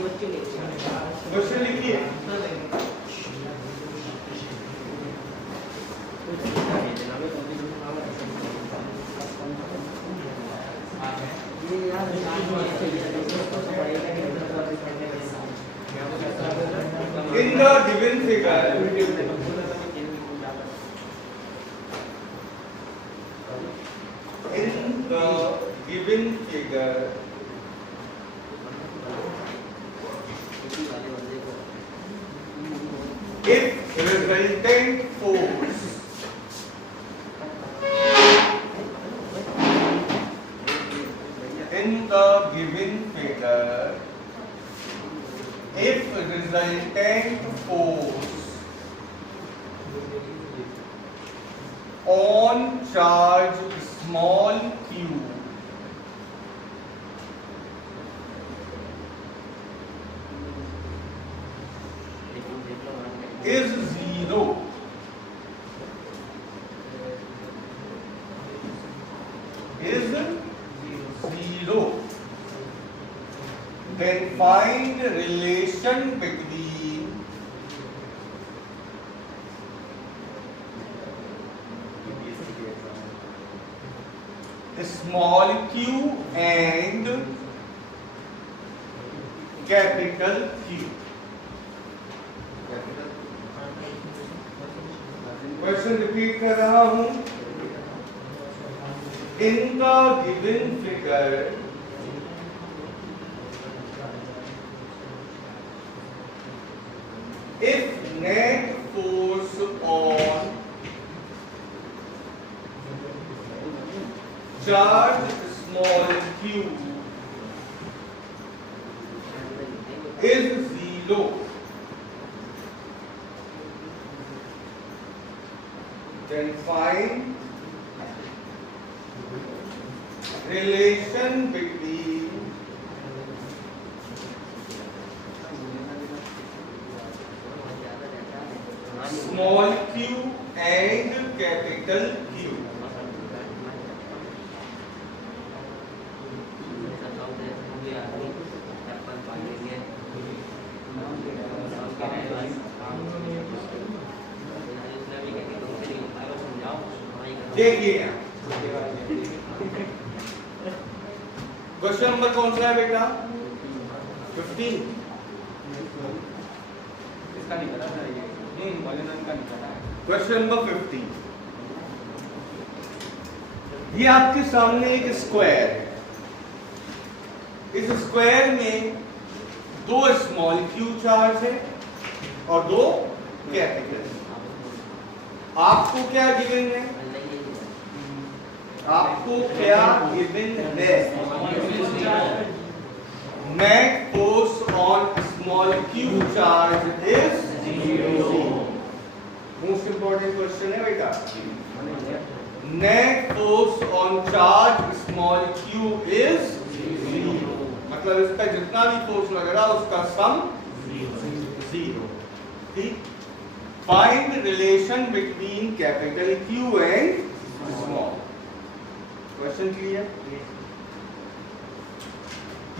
Question लिखिए। In the given figure, if resultant force in the given figure, if resultant force on charge small q is zero, then find relation between small q and capital Q. Question repeat कर रहा हूं। In the given figure if net force on charge small q is zero, then find relation between small q and capital Q. देखिए question number कौन सा है बेटा? 15। इसका नहीं पता था ये वॉल्यूम का नहीं पता। क्वेश्चन नंबर 15, ये आपके सामने एक स्क्वायर है। इस स्क्वायर में दो स्मॉल क्यू चार्ज है और दो कैपिटल। आपको क्या गिवन है? आपको क्या गिवन है? Net force on small Q charge is 0। Most important question है बेटा। Net force on charge small Q is 0, मतलब इस पर जितना भी फोर्स लग रहा है उसका सम 0। ठीक। Find relation between capital Q and small. Question clear?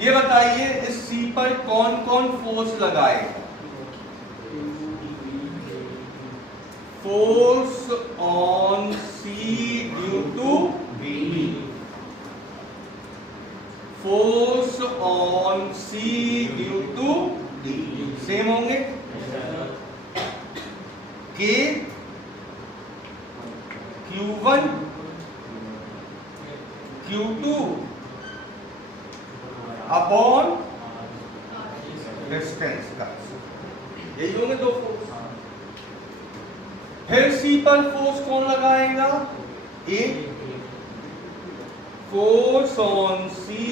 ये बताइए इस सी पर कौन कौन फोर्स लगाएगा? Force on C due to B, force on C due to D same होंगे। K Q1 Q2 upon distance का, यही होंगे दो फोर्स। फिर सी पर फोर्स कौन लगाएगा? A. Force on C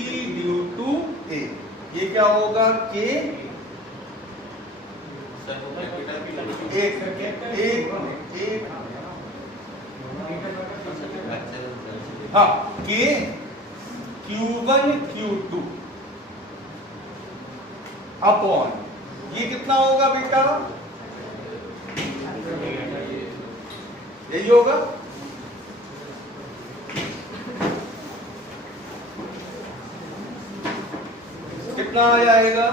due to A, ये क्या होगा? के हाँ, के Q1 Q2 अपॉन, ये कितना होगा बेटा? यही होगा। कितना आ जाएगा?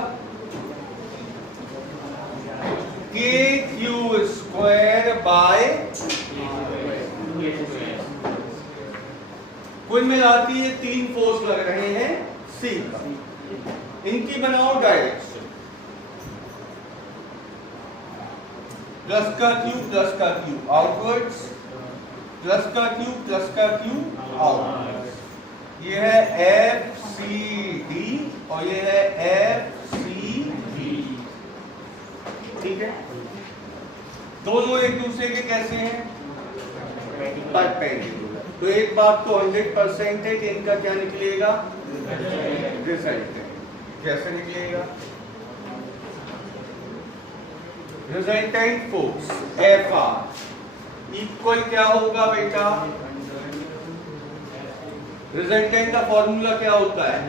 कुल मिला के ये 3 फोर्स लग रहे हैं सी का। इनकी बनाओ डायरेक्शन, प्लस का क्यू आउटवर्ड्स, प्लस का क्यू आउटवर्ड्स। ये है एफ सी डी और ये है एफ सी बी। ठीक है, दोनों एक दूसरे के कैसे हैं? परपेंडिकुलर। तो एक बात तो 100% है कि इनका क्या निकलेगा? रिजल्टेंट। कैसे निकलेगा? Resultant force F R equal क्या होगा बेटा? रिजल्टेंट का फॉर्मूला क्या होता है?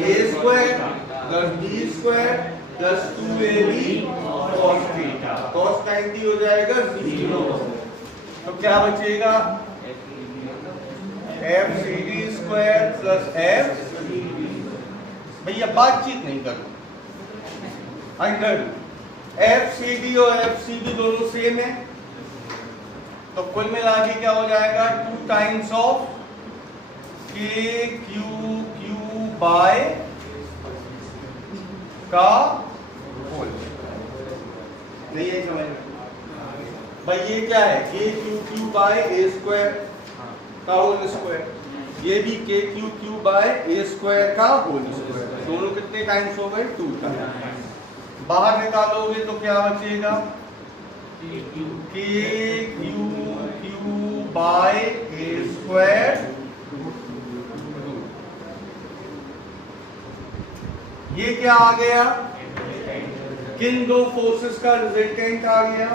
A square plus B square plus 2ab cos theta. cos 90 हो जाएगा 0। तो क्या बचेगा? F C D square plus F. भैया बातचीत नहीं करो, अंडर एफ सी डी और एफ सी बी दोनों सेम है, तो कुल मिला के क्या हो जाएगा? 2 times of K Q Q bye का होल। नहीं है समझ में भाई? ये क्या है? के क्यू क्यू बाय ए स्क्वायर का होल स्क्वायर। ये भी के क्यू क्यू बाय ए स्क्वायर का होल स्क्वायर। दोनों कितने टाइम्स हो गए? 2 टाइम्स। बाहर निकालोगे तो क्या बचेगा? के क्यू क्यू बाय ए स्क्वायर। ये क्या आ गया? किन दो फोर्सेस का रिजल्टेंट आ गया?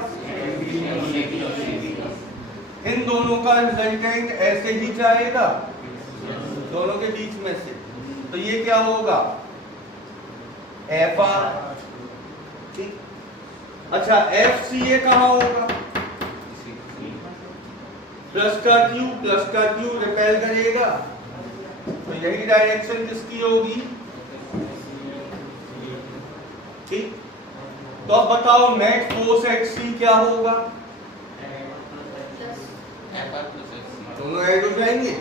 इन दोनों का रिजल्टेंट ऐसे ही जाएगा दोनों के बीच में से। तो ये क्या होगा? F R. ठीक, अच्छा एफ सी ए कहां होगा? प्लस का क्यू रिपेल करेगा, तो यही डायरेक्शन किसकी होगी? ठीक, तो अब बताओ नेट फोर्स एट सी क्या होगा? दोनों ऐड हो जाएंगे।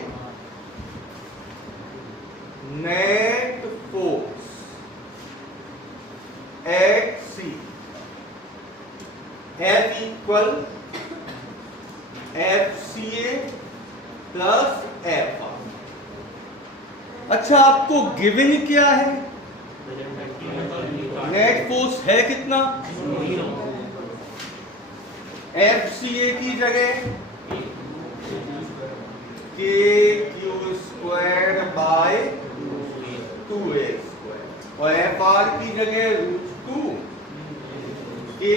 Net force at C F equal F C A plus F R. अच्छा आपको गिवन क्या है? नेट फोर्स है कितना? एफ सी ए की जगह k Q square by 2a square और एफ आर की जगह √2 k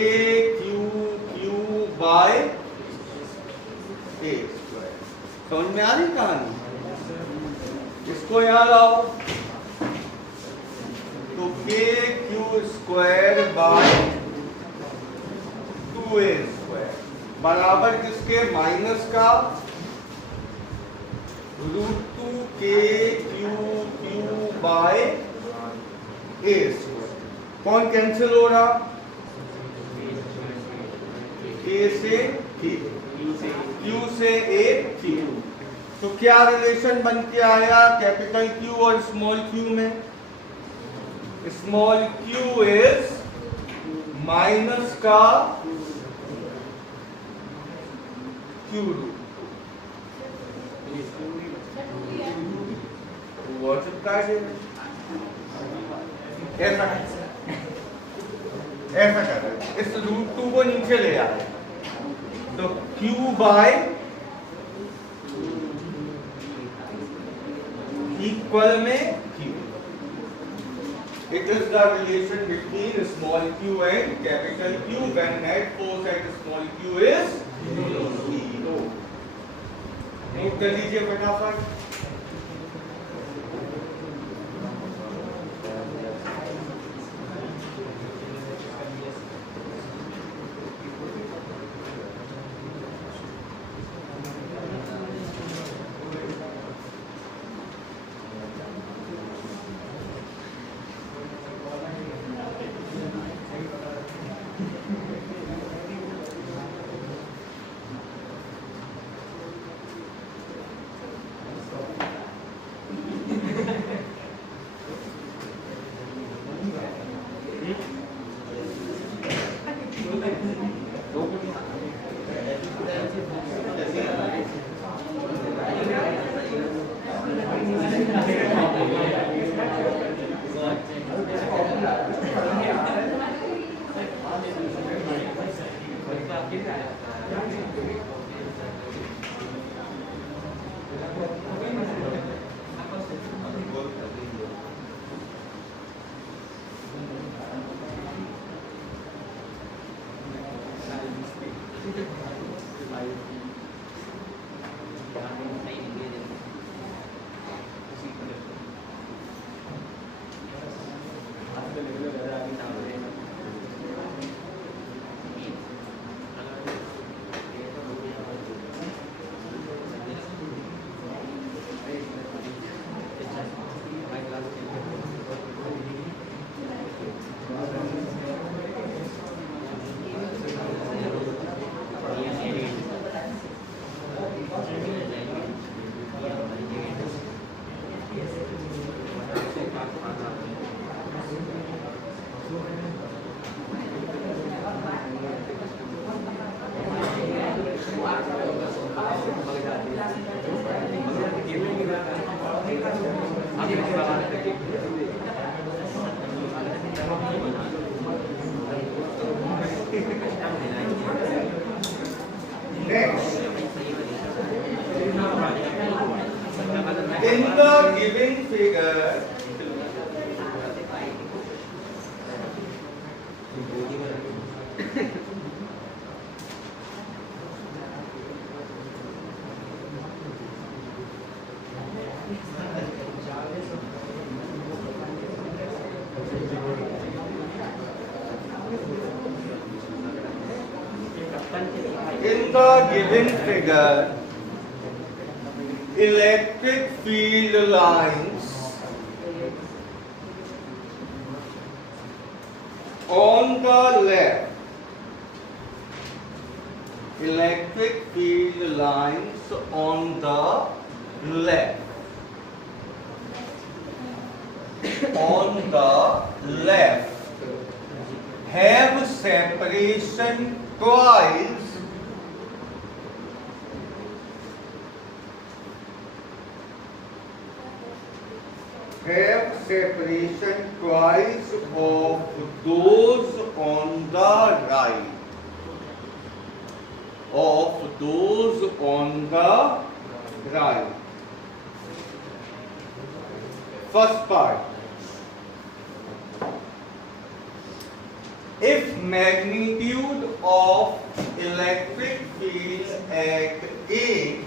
Q Q by a square. समझ में आ रही कहानी? इसको यहाँ लाओ तो के Q square by 2a square बराबर किसके? माइनस का √2 के क्यू क्यू बाय ए स्क्वायर। कौन कैंसिल हो रहा? ए से क्यू से ए क्यू। तो क्या रिलेशन बन के आया कैपिटल क्यू और स्मॉल क्यू में? स्मॉल क्यू इज माइनस का क्यू रूट। ऐसा कर इस √2 को नीचे ले आए तो Q बाय इक्वल में Q। It is the relation between small q and capital Q when net force at small q is 0। Note कर लीजिए फटाफट। Next, in the given figure, electric field lines on the left, electric field lines on the left, have separation twice of those on the right, First part, if magnitude of electric field at A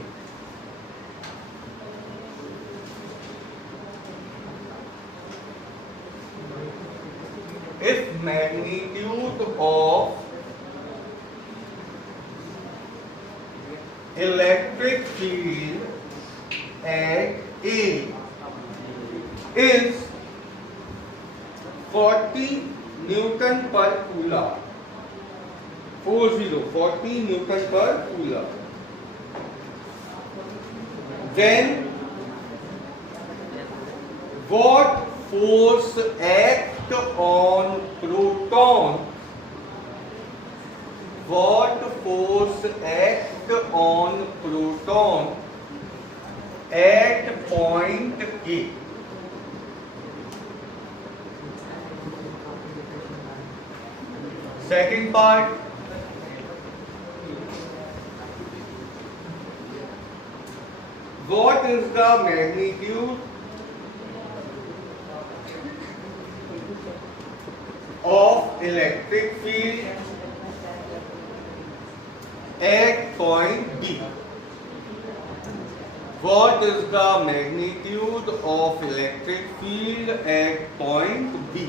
electric field at A is 40 Newton per Coulomb. 40 Newton per Coulomb. Then what force act on proton? What force act on proton at point A? Second part, what is the magnitude of electric field at point B? What is the magnitude of electric field at point B?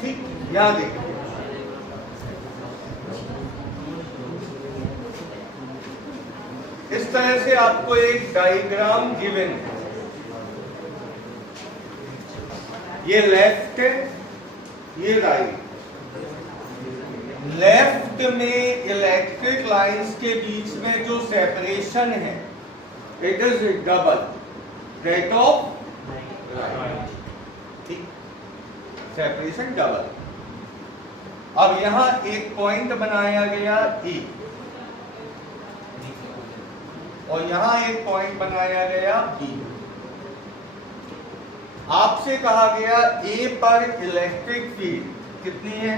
ठीक, यहां देखिए, इस तरह से आपको एक diagram given है। ये लेफ्ट है, ये राइट। लेफ्ट में इलेक्ट्रिक लाइंस के बीच में जो सेपरेशन है, it is double that of right. ठीक, सेपरेशन डबल। अब यहां एक पॉइंट बनाया गया E और यहां एक पॉइंट बनाया गया B। आपसे कहा गया A पर इलेक्ट्रिक फील्ड कितनी है?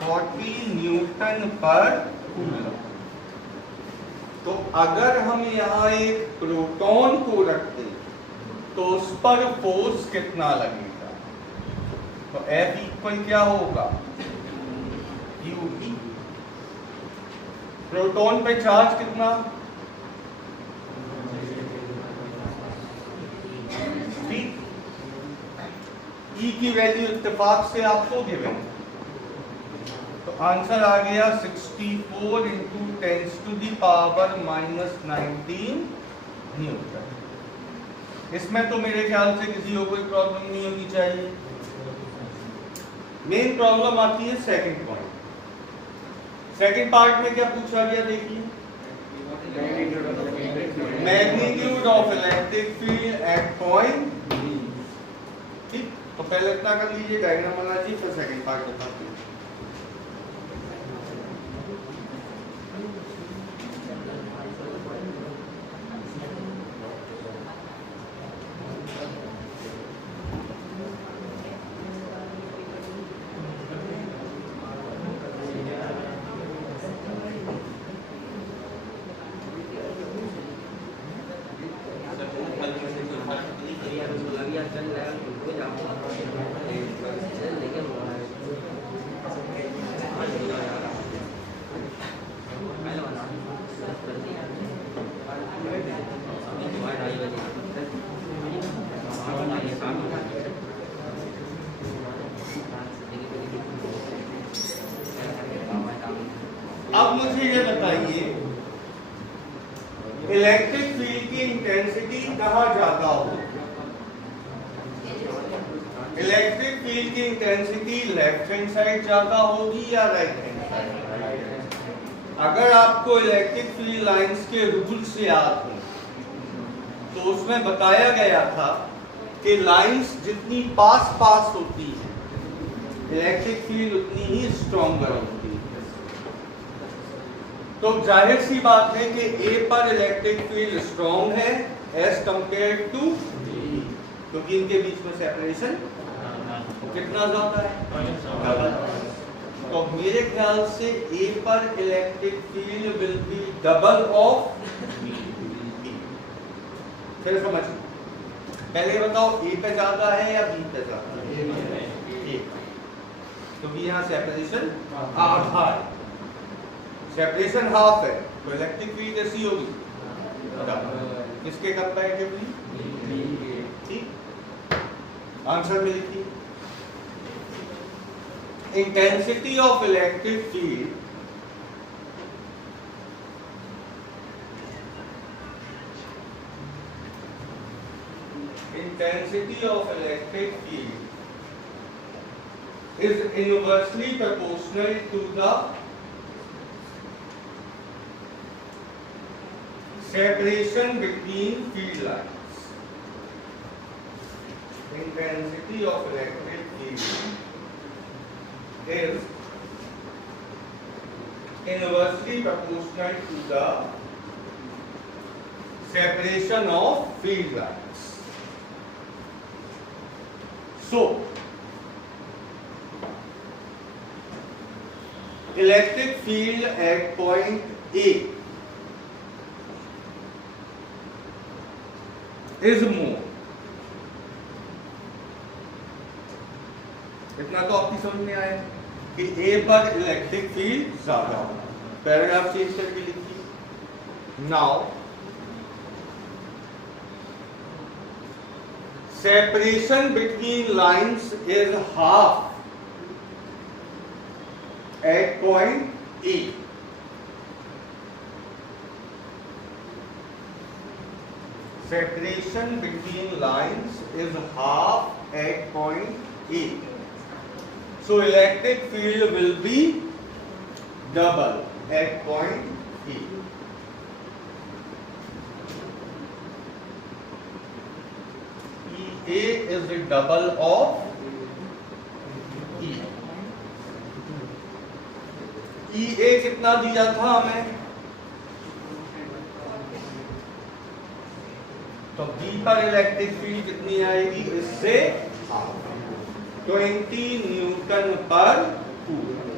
40 न्यूटन पर कूलम। तो अगर हम यहां एक प्रोटॉन को रखते तो उस पर फोर्स कितना लगेगा? तो F इक्वल क्या होगा, QE। प्रोटॉन पे चार्ज कितना, ठीक। E की वैल्यू इत्तेफाक से आपको गिवन, तो आंसर आ गया 64 इंटू 10⁻⁻19 न्यूटन। इसमें तो मेरे ख्याल से किसी को कोई प्रॉब्लम नहीं होनी चाहिए। मेन प्रॉब्लम आती है सेकंड पॉइंट। सेकंड पार्ट में क्या पूछा गया, देखिए, magnitude of electric field at point, ठीक। तो पहले इतना कर लीजिए, डायग्राम बना लीजिए, फिर सेकंड पार्ट बताते हैं। अब मुझे ये बताइए, इलेक्ट्रिक फील्ड की इंटेंसिटी कहाँ ज्यादा होगी? इलेक्ट्रिक फील्ड की इंटेंसिटी लेफ्ट हैंड साइड ज्यादा होगी या राइट हैंड साइड? अगर आपको इलेक्ट्रिक फील्ड लाइंस के रूल से याद हो तो उसमें बताया गया था कि लाइंस जितनी पास पास होती है इलेक्ट्रिक फील्ड उतनी ही स्ट्रॉन्गर होती है। तो जाहिर सी बात है कि A पर इलेक्ट्रिक फील्ड स्ट्रॉन्ग है एज कंपेयर टू B, क्योंकि इनके बीच में सेपरेशन कितना ज्यादा है, तो मेरे ख्याल से A पर electric field will be double of B। फिर समझ, पहले बताओ A पे ज्यादा है या B पे ज्यादा है? A, क्योंकि यहाँ सेपरेशन आधा है, सेपरेशन हाफ है, तो इलेक्ट्रिक फील्ड ऐसी होगी किसके कंपैरेटिवली, ठीक। आंसर में लिखिए, intensity of electric field is inversely proportional to the separation between field lines. Intensity of electric field is inversely proportional to the separation of field lines. So, electric field at point A is more, इतना तो आपकी समझ में आया कि A पर electric field ज्यादा होगा। पैराग्राफ चेंज करके लिखिए। Now separation between lines is half at point A. Separation between lines is half at point A. So electric field will be double at point A. A is the double of E. EA कितना दिया था हमें? तो B पर electric field कितनी आएगी? इससे 20 Newton पर कूलम।